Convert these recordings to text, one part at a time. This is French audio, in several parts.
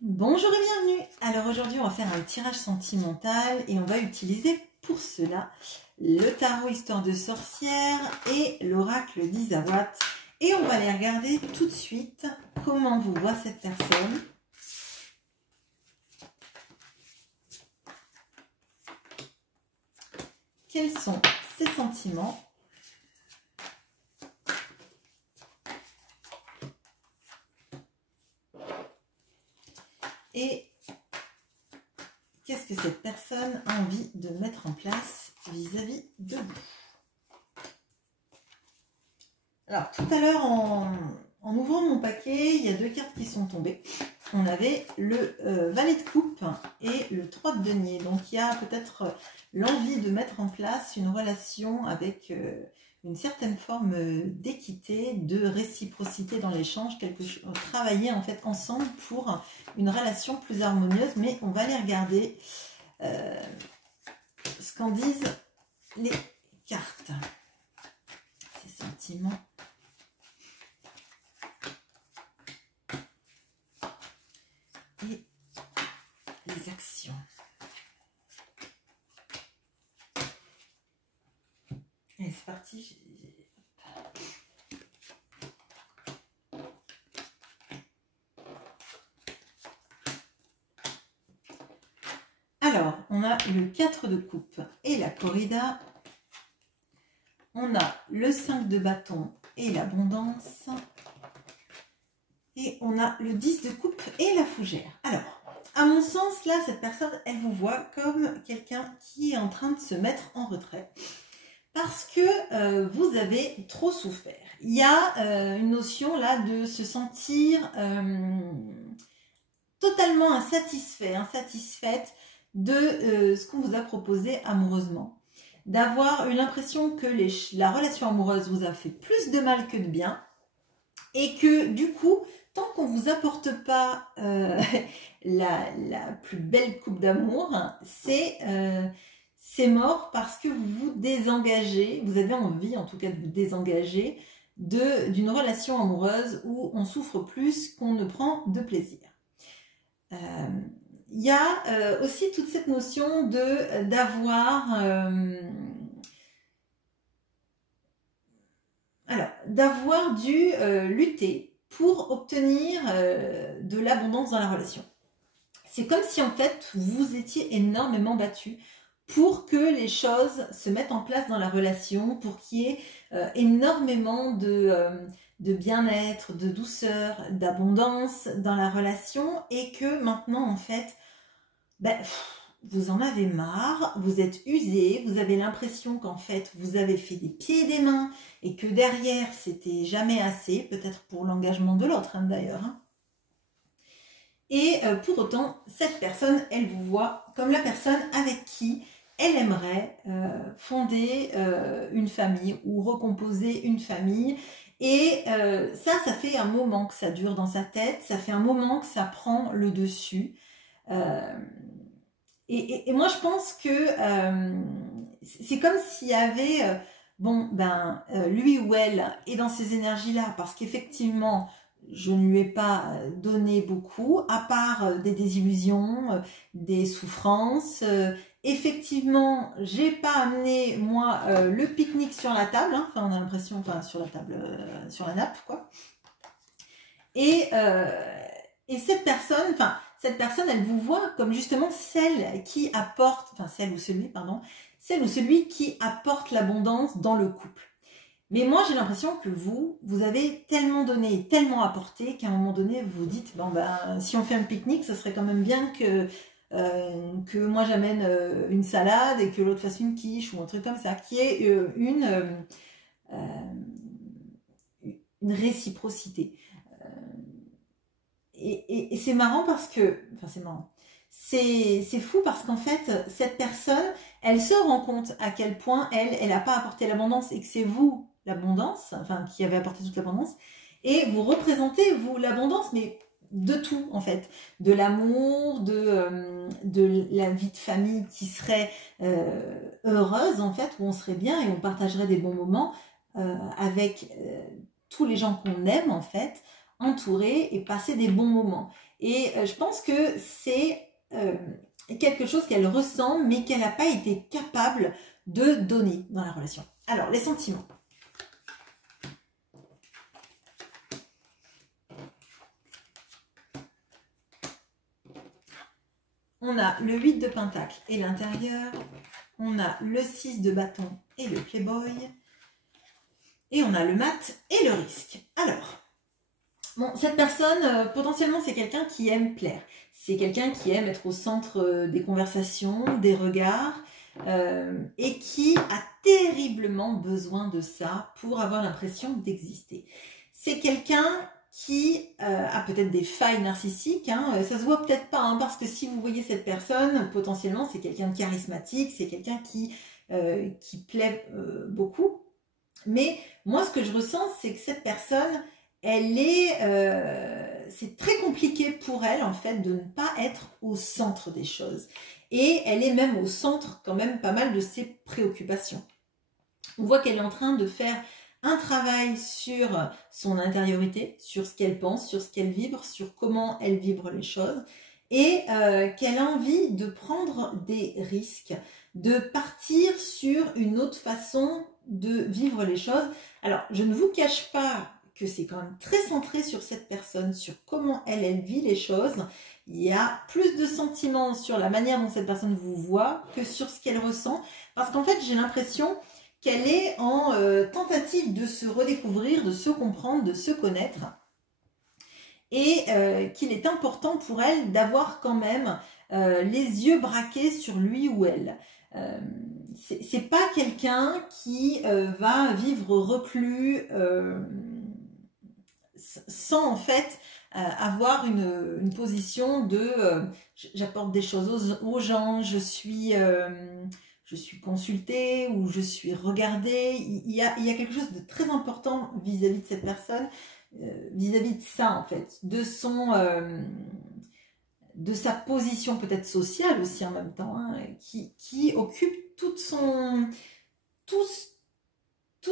Bonjour et bienvenue. Alors aujourd'hui on va faire un tirage sentimental et on va utiliser pour cela le tarot Histoire de sorcière et l'oracle d'Isawat. Et on va aller regarder tout de suite comment vous voit cette personne. Quels sont ses sentiments? Et qu'est-ce que cette personne a envie de mettre en place vis-à-vis de vous? Alors, tout à l'heure, en ouvrant mon paquet, il y a deux cartes qui sont tombées. On avait le valet de coupe et le 3 de denier. Donc, il y a peut-être l'envie de mettre en place une relation avec une certaine forme d'équité, de réciprocité dans l'échange, travailler en fait ensemble pour une relation plus harmonieuse. Mais on va aller regarder ce qu'en disent les cartes. Ces sentiments. Et les actions. Allez, c'est parti. Alors, on a le 4 de coupe et la corrida. On a le 5 de bâton et l'abondance. Et on a le 10 de coupe et la fougère. Alors, à mon sens, là, cette personne, elle vous voit comme quelqu'un qui est en train de se mettre en retrait. Parce que vous avez trop souffert. Il y a une notion là de se sentir totalement insatisfaite de ce qu'on vous a proposé amoureusement. D'avoir eu l'impression que la relation amoureuse vous a fait plus de mal que de bien. Et que du coup, tant qu'on ne vous apporte pas la plus belle coupe d'amour, c'est mort parce que vous vous désengagez, vous avez envie en tout cas de vous désengager d'une relation amoureuse où on souffre plus qu'on ne prend de plaisir. Il y a aussi toute cette notion d'avoir dû lutter pour obtenir de l'abondance dans la relation. C'est comme si en fait vous étiez énormément battu pour que les choses se mettent en place dans la relation, pour qu'il y ait énormément de bien-être, de douceur, d'abondance dans la relation et que maintenant en fait, vous en avez marre, vous êtes usé, vous avez l'impression qu'en fait vous avez fait des pieds et des mains et que derrière c'était jamais assez, peut-être pour l'engagement de l'autre d'ailleurs. Et pour autant, cette personne, elle vous voit comme la personne avec qui elle aimerait fonder une famille ou recomposer une famille. Et ça fait un moment que ça dure dans sa tête, ça fait un moment que ça prend le dessus. Et moi, je pense que c'est comme s'il y avait, lui ou elle est dans ces énergies-là, parce qu'effectivement, je ne lui ai pas donné beaucoup, à part des désillusions, des souffrances. Effectivement, j'ai pas amené, moi, le pique-nique sur la table, hein, enfin, on a l'impression, enfin, sur la table, sur la nappe, quoi. Et cette personne, elle vous voit comme justement celle qui apporte, celle ou celui qui apporte l'abondance dans le couple. Mais moi, j'ai l'impression que vous avez tellement donné, tellement apporté qu'à un moment donné, vous vous dites, si on fait un pique-nique, ça serait quand même bien que moi j'amène une salade et que l'autre fasse une quiche ou un truc comme ça, qui est une réciprocité. Et c'est marrant parce que, c'est fou parce qu'en fait, cette personne, elle se rend compte à quel point elle n'a pas apporté l'abondance et que c'est vous l'abondance, qui avez apporté toute l'abondance, et vous représentez, vous, l'abondance, mais de tout, en fait, de l'amour, de la vie de famille qui serait heureuse, en fait, où on serait bien et on partagerait des bons moments avec tous les gens qu'on aime, en fait, entourer et passer des bons moments. Et je pense que c'est quelque chose qu'elle ressent, mais qu'elle n'a pas été capable de donner dans la relation. Alors, les sentiments. On a le 8 de pentacle et l'intérieur. On a le 6 de bâton et le playboy. Et on a le mat et le risque. Alors, bon, cette personne, potentiellement, c'est quelqu'un qui aime plaire. C'est quelqu'un qui aime être au centre des conversations, des regards, et qui a terriblement besoin de ça pour avoir l'impression d'exister. C'est quelqu'un qui a peut-être des failles narcissiques, hein, ça se voit peut-être pas, hein, parce que si vous voyez cette personne, potentiellement c'est quelqu'un de charismatique, c'est quelqu'un qui plaît beaucoup. Mais moi ce que je ressens, c'est que cette personne, c'est très compliqué pour elle en fait de ne pas être au centre des choses. Et elle est même au centre quand même pas mal de ses préoccupations. On voit qu'elle est en train de faire un travail sur son intériorité, sur ce qu'elle pense, sur ce qu'elle vibre, sur comment elle vibre les choses, et qu'elle a envie de prendre des risques, de partir sur une autre façon de vivre les choses. Alors, je ne vous cache pas que c'est quand même très centré sur cette personne, sur comment elle vit les choses. Il y a plus de sentiments sur la manière dont cette personne vous voit que sur ce qu'elle ressent, parce qu'en fait, j'ai l'impression qu'elle est en tentative de se redécouvrir, de se comprendre, de se connaître, et qu'il est important pour elle d'avoir quand même les yeux braqués sur lui ou elle. C'est pas quelqu'un qui va vivre reclus sans en fait avoir une position de j'apporte des choses aux gens, je suis consultée ou je suis regardée. Il y a quelque chose de très important vis-à-vis de cette personne, vis-à-vis de ça en fait, de sa position peut-être sociale aussi en même temps, hein, qui occupe tous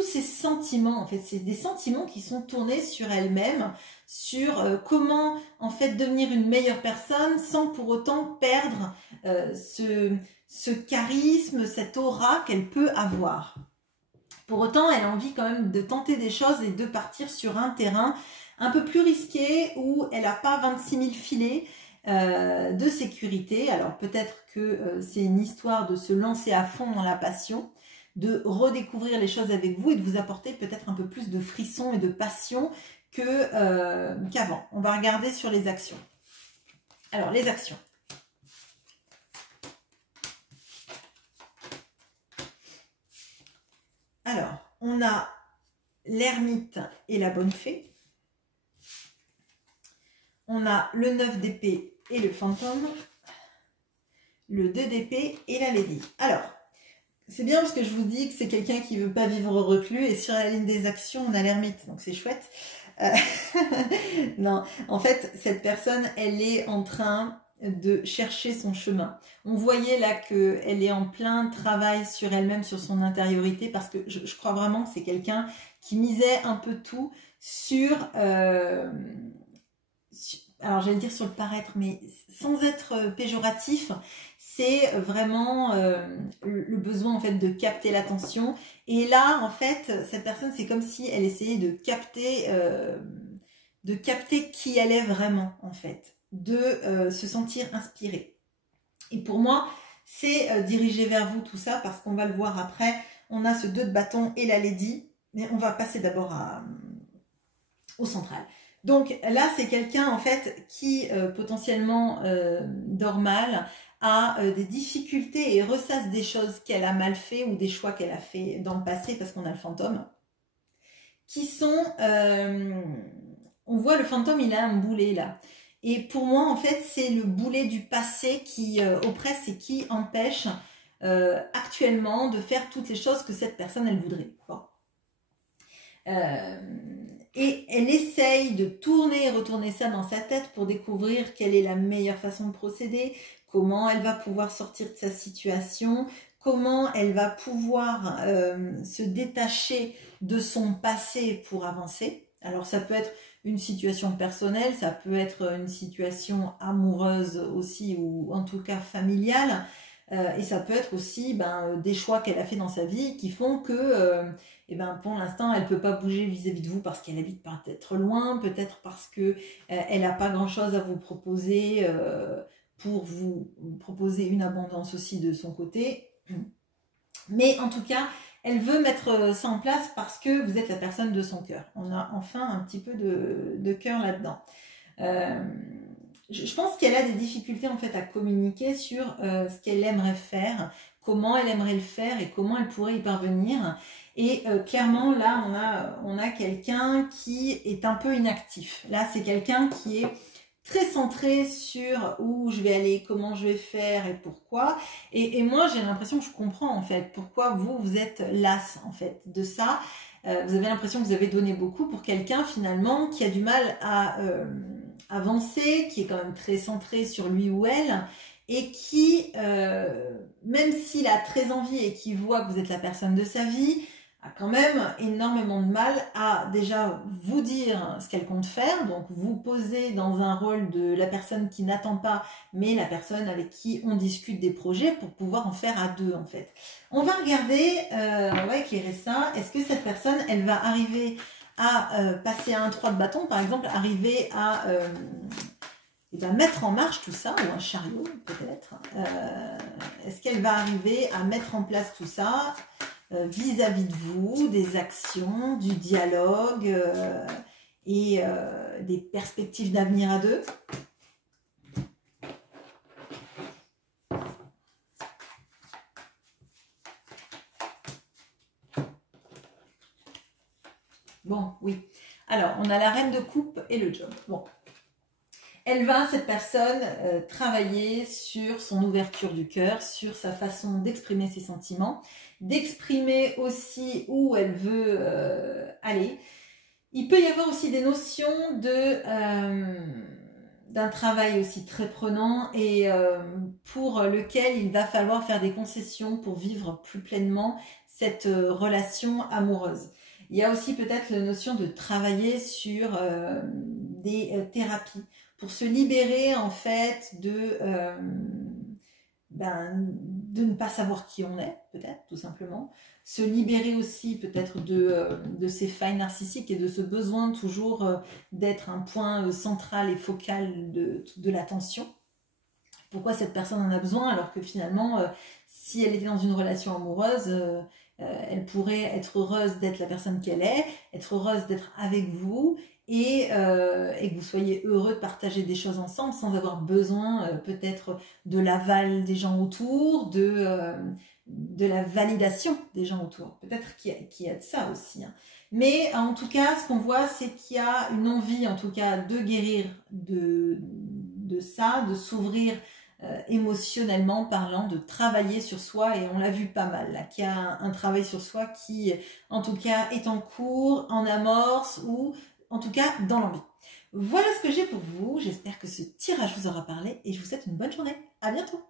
ces sentiments. En fait, c'est des sentiments qui sont tournés sur elle-même, sur comment en fait devenir une meilleure personne sans pour autant perdre ce charisme, cette aura qu'elle peut avoir. Pour autant, elle a envie quand même de tenter des choses et de partir sur un terrain un peu plus risqué où elle n'a pas 26 000 filets de sécurité. Alors peut-être que c'est une histoire de se lancer à fond dans la passion, de redécouvrir les choses avec vous et de vous apporter peut-être un peu plus de frissons et de passion qu'avant. On va regarder sur les actions. Alors les actions. Alors, on a l'ermite et la bonne fée. On a le 9 d'épée et le fantôme. Le 2 d'épée et la lady. Alors, c'est bien parce que je vous dis que c'est quelqu'un qui ne veut pas vivre reclus. Et sur la ligne des actions, on a l'ermite. Donc, c'est chouette. Non, en fait, cette personne, elle est en train de chercher son chemin. On voyait là qu'elle est en plein travail sur elle-même, sur son intériorité, parce que je crois vraiment que c'est quelqu'un qui misait un peu tout sur alors j'allais dire sur le paraître, mais sans être péjoratif, c'est vraiment le besoin en fait de capter l'attention. Et là, en fait, cette personne, c'est comme si elle essayait de capter qui elle est vraiment, en fait, de se sentir inspirée. Et pour moi, c'est dirigé vers vous tout ça, parce qu'on va le voir après. On a ce 2 de bâton et la lady, mais on va passer d'abord au central. Donc là, c'est quelqu'un en fait qui potentiellement dort mal, a des difficultés et ressasse des choses qu'elle a mal fait ou des choix qu'elle a fait dans le passé, parce qu'on a le fantôme, qui sont... on voit le fantôme, il a un boulet là. Et pour moi, en fait, c'est le boulet du passé qui oppresse et qui empêche actuellement de faire toutes les choses que cette personne, elle voudrait. Bon. Et elle essaye de tourner et retourner ça dans sa tête pour découvrir quelle est la meilleure façon de procéder, comment elle va pouvoir sortir de sa situation, comment elle va pouvoir se détacher de son passé pour avancer. Alors ça peut être une situation personnelle, ça peut être une situation amoureuse aussi, ou en tout cas familiale, et ça peut être aussi des choix qu'elle a fait dans sa vie qui font que pour l'instant elle peut pas bouger vis-à-vis de vous parce qu'elle habite peut-être loin, peut-être parce que elle n'a pas grand-chose à vous proposer pour vous proposer une abondance aussi de son côté. Mais en tout cas, elle veut mettre ça en place parce que vous êtes la personne de son cœur. On a enfin un petit peu de cœur là-dedans. Je pense qu'elle a des difficultés en fait à communiquer sur ce qu'elle aimerait faire, comment elle aimerait le faire et comment elle pourrait y parvenir. Et clairement, là, on a quelqu'un qui est un peu inactif. Là, c'est quelqu'un qui est très centré sur où je vais aller, comment je vais faire et pourquoi. Et moi, j'ai l'impression que je comprends en fait pourquoi vous êtes lasse en fait de ça. Vous avez l'impression que vous avez donné beaucoup pour quelqu'un finalement qui a du mal à avancer, qui est quand même très centré sur lui ou elle et qui, même s'il a très envie et qui voit que vous êtes la personne de sa vie, a quand même énormément de mal à déjà vous dire ce qu'elle compte faire, donc vous poser dans un rôle de la personne qui n'attend pas, mais la personne avec qui on discute des projets pour pouvoir en faire à deux en fait. On va regarder, on va éclairer ça. Est-ce que cette personne, elle va arriver à passer à un 3 de bâton, par exemple, arriver à mettre en marche tout ça, ou un chariot peut-être. Est-ce qu'elle va arriver à mettre en place tout ça vis-à-vis de vous, des actions, du dialogue et des perspectives d'avenir à deux? Bon, oui. Alors, on a la reine de coupe et le job. Bon. Elle va, cette personne, travailler sur son ouverture du cœur, sur sa façon d'exprimer ses sentiments, d'exprimer aussi où elle veut aller. Il peut y avoir aussi des notions d'un travail aussi très prenant et pour lequel il va falloir faire des concessions pour vivre plus pleinement cette relation amoureuse. Il y a aussi peut-être la notion de travailler sur des thérapies pour se libérer en fait de ne pas savoir qui on est, peut-être, tout simplement. Se libérer aussi peut-être de ces failles narcissiques et de ce besoin toujours d'être un point central et focal de l'attention. Pourquoi cette personne en a besoin alors que finalement, si elle était dans une relation amoureuse, elle pourrait être heureuse d'être la personne qu'elle est, être heureuse d'être avec vous et que vous soyez heureux de partager des choses ensemble sans avoir besoin peut-être de l'aval des gens autour, de la validation des gens autour. Peut-être qu'il y a de ça aussi. Hein. Mais en tout cas, ce qu'on voit, c'est qu'il y a une envie, en tout cas, de guérir de ça, de s'ouvrir émotionnellement parlant, de travailler sur soi, et on l'a vu pas mal, là, qu'il y a un travail sur soi qui, en tout cas, est en cours, en amorce, ou en tout cas, dans l'envie. Voilà ce que j'ai pour vous. J'espère que ce tirage vous aura parlé, et je vous souhaite une bonne journée. À bientôt.